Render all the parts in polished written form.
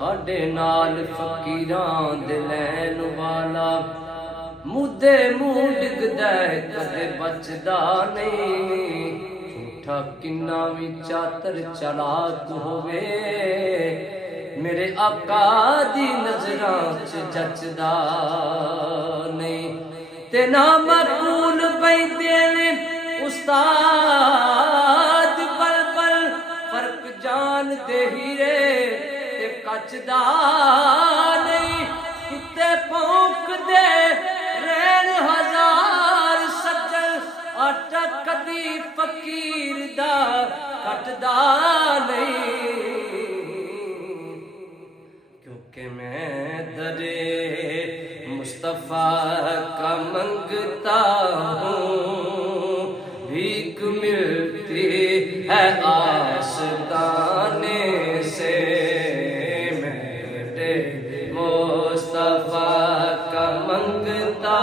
آڈے نال فقیران دے لین والا مدے منہ ڈگدا ہے کدے بچدا نہیں جھوٹا کنا وی چاتر چلاک ہووے میرے آقا دی نظراں چ جچدا نہیں تے نہ مقبول پیندے نے استاد بل بل فرق جان دے ہیرے تے کچدا نہیں کتے پونک دے رین ہزار سجل آٹا کدی فقیر دا کٹدا نہیں کیونکہ میں درے مصطفیٰ کا منگتا ہوں بھیک ملتی ہے آستانے سے میرے مصطفیٰ کا منگتا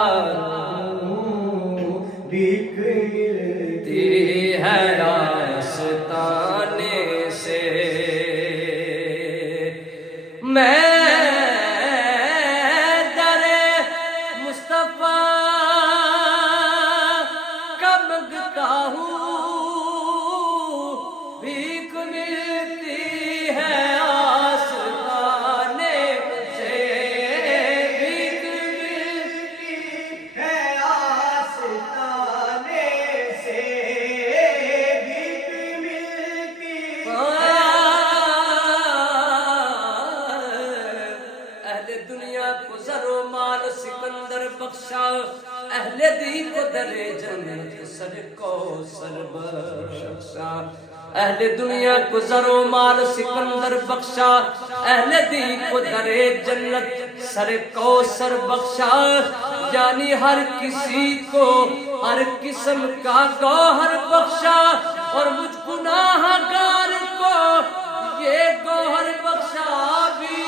ہوں بھیک ملتی ہے آستانے سے میں اہل دی کو درے جنت سر کو سر بخشا اہل دنیا کو زر و مال سکندر بخشا اہل دی کو درے جنت سر کو سر بخشا یعنی ہر کسی کو ہر قسم کا گوہر بخشا اور مجھ گناہ گار کو یہ گوہر بخشا بھی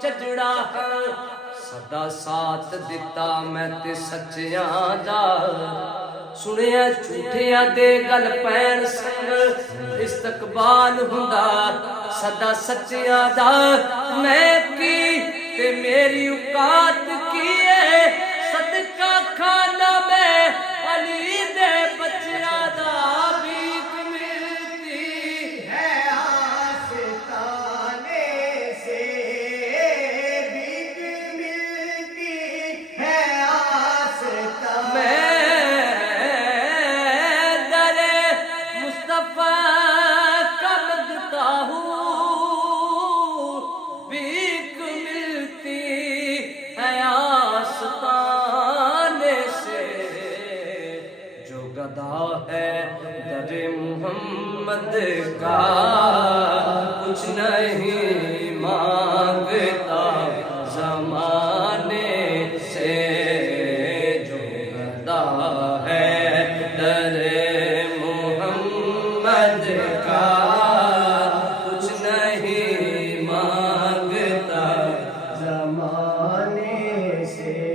چجڑا سدا ساتھ دیتا میں تے سچیاں دا سنیا جھوٹیاں دے گل پین سنگ استقبال ہوندا سدا سچیاں دا میں کی تے میری اوقات کی ہے صدقہ کھانا میں علی دے بچیاں دا ہے در محمد کا کچھ نہیں مانگتا زمانے سے جو گدا ہے در محمد کا کچھ نہیں مانگتا زمانے سے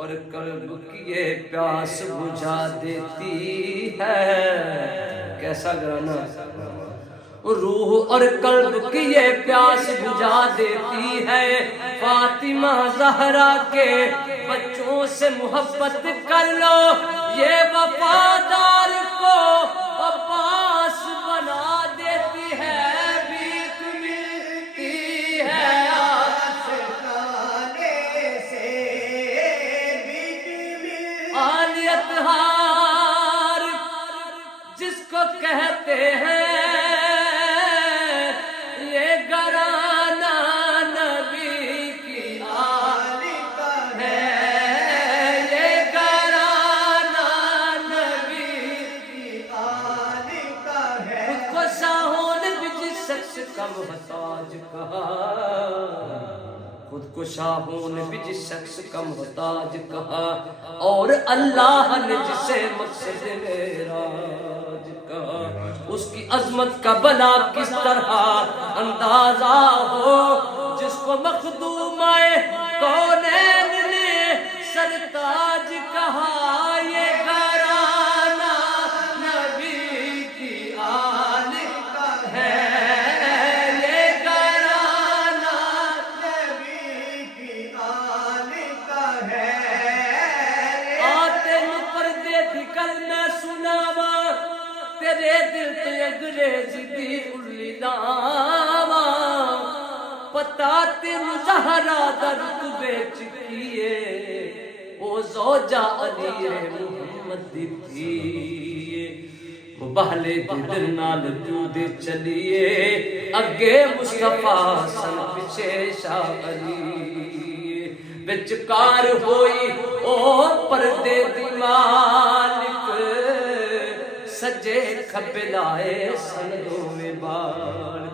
اور قلب کی یہ پیاس بجھا دیتی ہے کیسا گانا روح اور قلب کی یہ پیاس بجھا دیتی ہے فاطمہ زہرا کے بچوں سے محبت کر لو یہ وفادار کو عباس بنا کہتے ہیں یہ گھرانہ نبی کی آل کا ہے، یہ گھرانہ نبی کی آل کا ہے۔ خود کو شاہوں نے بھی جس شخص کا محتاج کہا، خود کو شاہوں نے بھی جس شخص کا محتاج کہا، اور اللہ نے جسے مقصد معراج کہا، اس کی عظمت کا بنا کس طرح اندازہ ہو، جس کو مخدومہ کونین نے سرتاج کہا، یہ گھرانہ نبی کی آل کا ہے، یہ گھرانہ نبی کی آل کا ہے۔ آتے نو پردے دی گل میں سناوا، تیرے دل تے انگریزی دی الی لاوا، پتا تینو زہرا دا رتبے چ کیے، او زوجہ علی محمد دی تھی، مبہلے دی دل نال دودھ چلیے، اگے مصطفیٰ سن پچھے شاہ علی، وچکار ہوئی او پردے دی مالک، سجے کھبے لائے سن دوویں بال،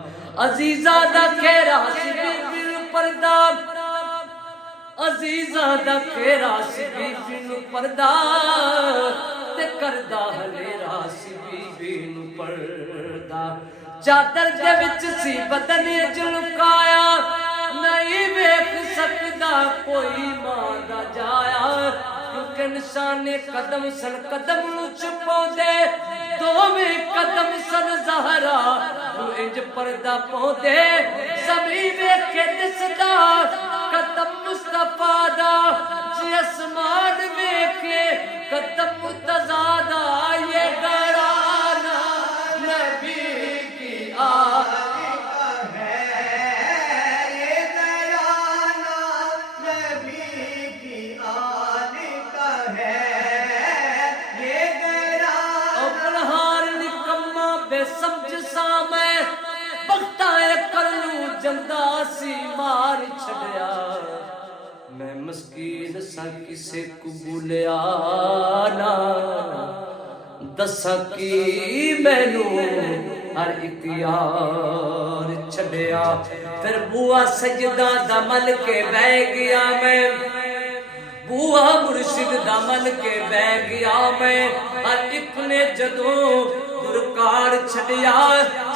عزیزہ دا کھیرا سی بی نو پردہ، عزیزہ دا کھیرا سی بی نو پردہ، تے کردہ ہلیرا سی بی نو پردہ، چادر دے وچ سی بدن جلکایا، نہیں ویکھ سکدا کوئی ماں دا جایا، کیونکہ نشان قدم سن قدم نو چھپاؤ دے، دوویں قدم سن زہرا نو انج پردہ پاؤ دے، زمین ویکھے دسدا قدم مصطفیٰ دا، جی اسمان ویکھے قدم مرتضیٰ دا، یہ گھرانہ نبی کی آل کا ہے، یہ گھرانہ نبی کی آل کا ہے، یہ گھرانہ۔ او بلہار نکما بے سمجھ سا میں، بختائے کلو جندہ سی مار چھڑیا، میں مسکین سا کسے قبولیا نا، دسا کی مینو ہر اختیار چھڑیا، پھر بوا سجدہ دا مل کے بہ گیا میں، بوا مرشد دا مل کے بہ گیا میں، ہر ایک نے جدوں درکار چھڑیا،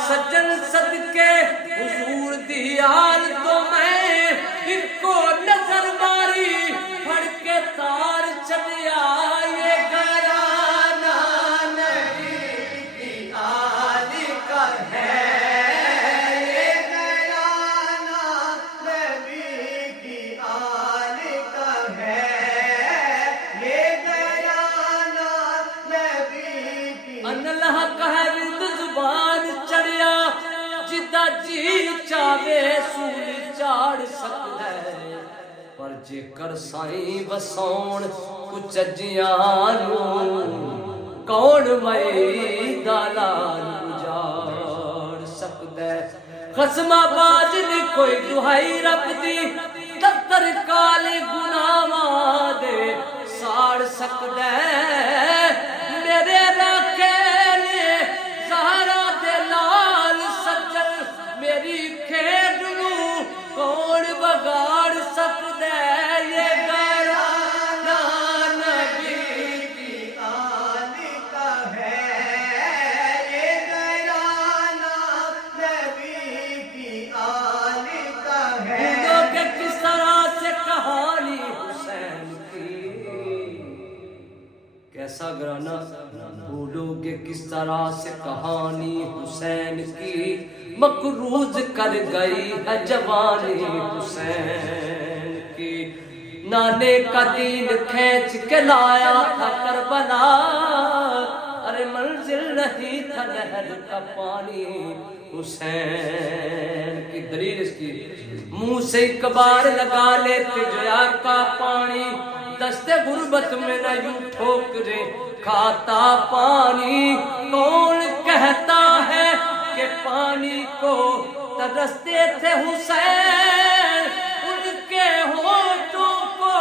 سجن صدقے حضور دی آل تو میں ایک کو نظر ماری، پھڑ کے تار چھڑیا، یہ گھرانہ نبی کی آل کا ہے، یہ گھرانہ نبی کی آل کا ہے، یہ گھرانہ نبی کی۔ ان الحق ہے ورد زبان چڑھیا، جدا جی چاہے سول چاڑ سکتا ہے، پر جے کر سائیں وسون کچھ اجیاں نو، کون مئی دالان گزار سکتا ہے، خصم آباد دی کوئی دہائی رب دی، دفتر کالے گناہاں دے ساڑ سکتا ہے، میرے راکھے نے زہرا دے لال سجل، میری کھیڈ نو کون بگاڑ سکتا ہے، یہ گھرانہ نبی کی آل کا ہے، یہ گھرانہ نبی کی آل کا ہے۔ بھولو کہ کس طرح سے کہانی حسین کی، کیسا گھرانہ، بھولو کہ کس طرح سے کہانی حسین کی، مقروض کر گئی ہے جوانی حسین کی، نانے کا دین کھینچ کے لایا تھا کربلا، ارے منزل نہیں تھا نہر کا پانی حسین کی، دلیل اس کی، منہ سے ایک بار لگا لیتے جیا کا پانی، دست غربت میں نہ یوں ٹھوکرے کھاتا پانی، کون کہتا پانی کو ترستے تھے حسین، ان کے ہونٹوں کو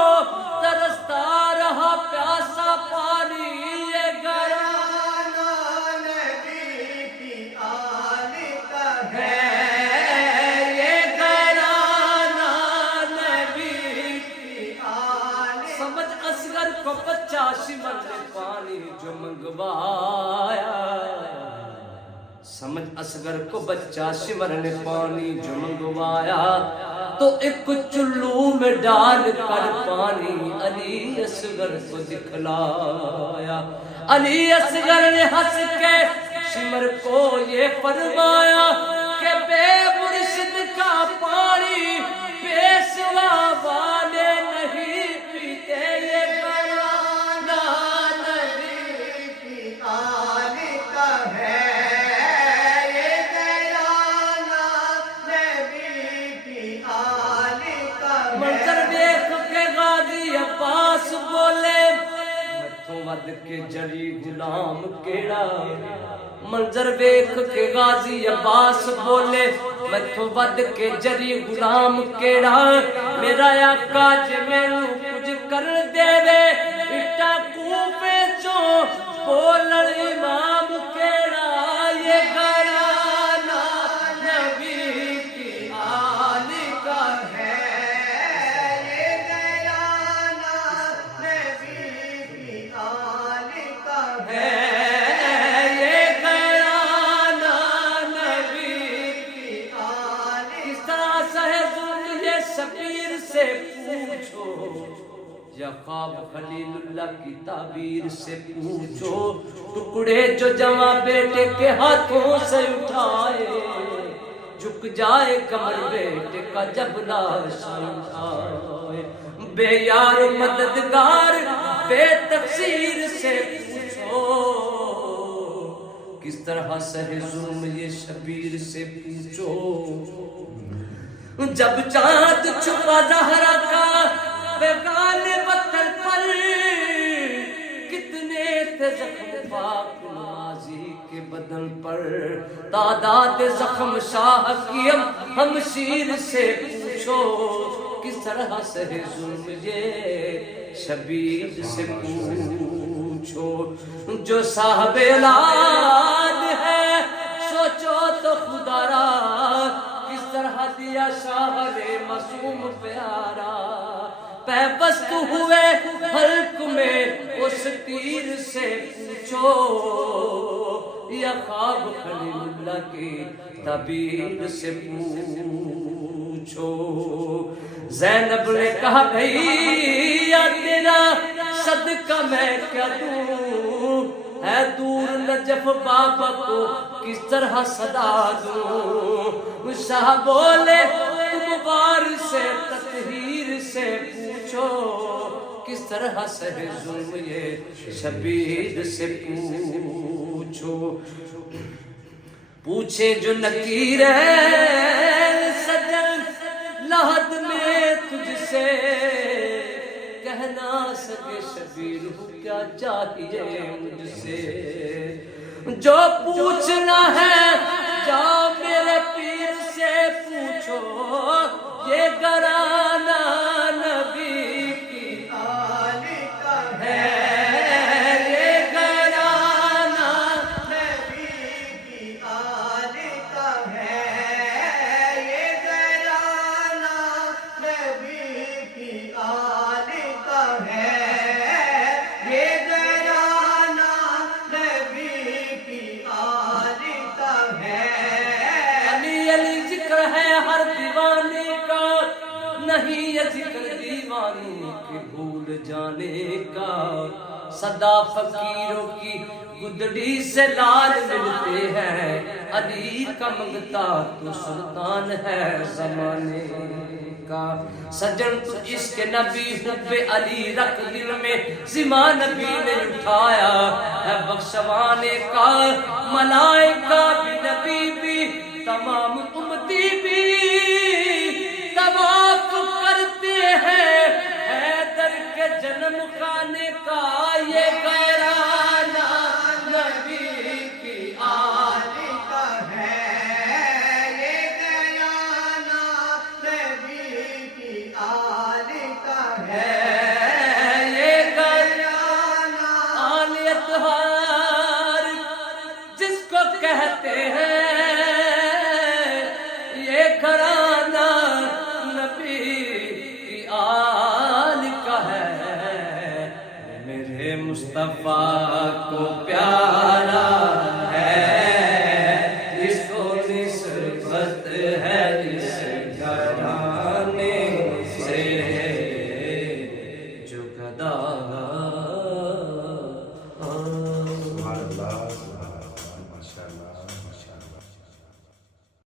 ترستا رہا پیاسا پانی، یہ گھرانہ نبی کی آل کا ہے، یہ گھرانہ نبی کی آل۔ سمجھ اصغر کو بچہ شمر نے پانی جو منگوایا، سمجھ اصغر کو بچہ شمر نے پانی جو منگوایا، تو ایک چلو میں ڈال کر پانی علی اصغر کو دکھلایا۔ علی اصغر نے ہنس کے شمر کو یہ فرمایا کہ بے مرشد کا پانی پیشوا والے نہیں پیتے، یہ گھرانہ نبی کی آل کا ہے، ود کے جری غلام کیڑا۔ منظر ویکھ کے غازی عباس بولے متھوں ود کے جری غلام کیڑا، میرا آقا جے مینوں کچھ کر دے وے اٹا کوفے چوں بولن امام کیڑا، یہ گھرانہ نبی کی آل کا ہے، شبیر سے پوچھو یا خواب خلیل اللہ کی تعبیر سے پوچھو، ٹکڑے جو جواں بیٹے کے ہاتھوں سے اٹھائے، جھک جائے کمر بیٹے کا جب لاش اٹھائے، بے یار مددگار بے تقصیر سے پوچھو، کس طرح سہے ظلم یہ شبیر سے پوچھو، جب چاند چھپا زہرا کا بیگان وطن پر، کتنے تھے زخم پاک نازی کے بدن پر، تعداد زخم شاہ کی ہمشیر سے پوچھو، کس طرح سہے ظلم یہ شبیر سے پوچھو، جو صاحب اولاد ہے سوچو تو خدا را، کس طرح دیا شاہ نے معصوم پیارا، پیوست ہوئے حلق میں اس تیر سے پوچھو، یا خواب خلیل اللہ کی تعبیر سے پوچھو، زینب نے کہا بھیا تیرا صدقہ میں کیا دوں، ہے دور نجف بابا کو کس طرح صدا دوں، شاہ بولے تم بار سے تطہیر سے پوچھو، کس طرح سہے ظلم یہ شبیر سے پوچھو، پوچھے جو نکیر ہے سجن لحد میں تجھ سے، کہہ نہ سکے شبیر ہو کیا چاہیے مجھ سے، جو پوچھنا ہے جا میرے پیر سے پوچھو، یہ گھرانہ نبی کی آل کا ہے، یہ گھرانہ نبی کی آل کا ہے، یہ گھرانہ نبی کی آل کا ہے، یہ گھرانہ نبی کی آل کا ہے، علی علی ذکر ہے ہر دیوانے کا، نہیں یہ ذکر دیوانے کے بھول جانے کا، صدا فقیروں کی گدڑی سے لال ملتے ہیں، علی کا منگتا تو سلطان ہے زمانے کا، سجن تو عشق نبی حب علی رکھ دل میں، زمان نبی نے اٹھایا ہے بخشوانے کا، ملائکہ بھی نبی بھی تمام امتی بھی طواف کرتے ہیں حیدر کے جنم خانے کا، یہ گھرانہ نبی کی آل کا ہے، مصطفیٰ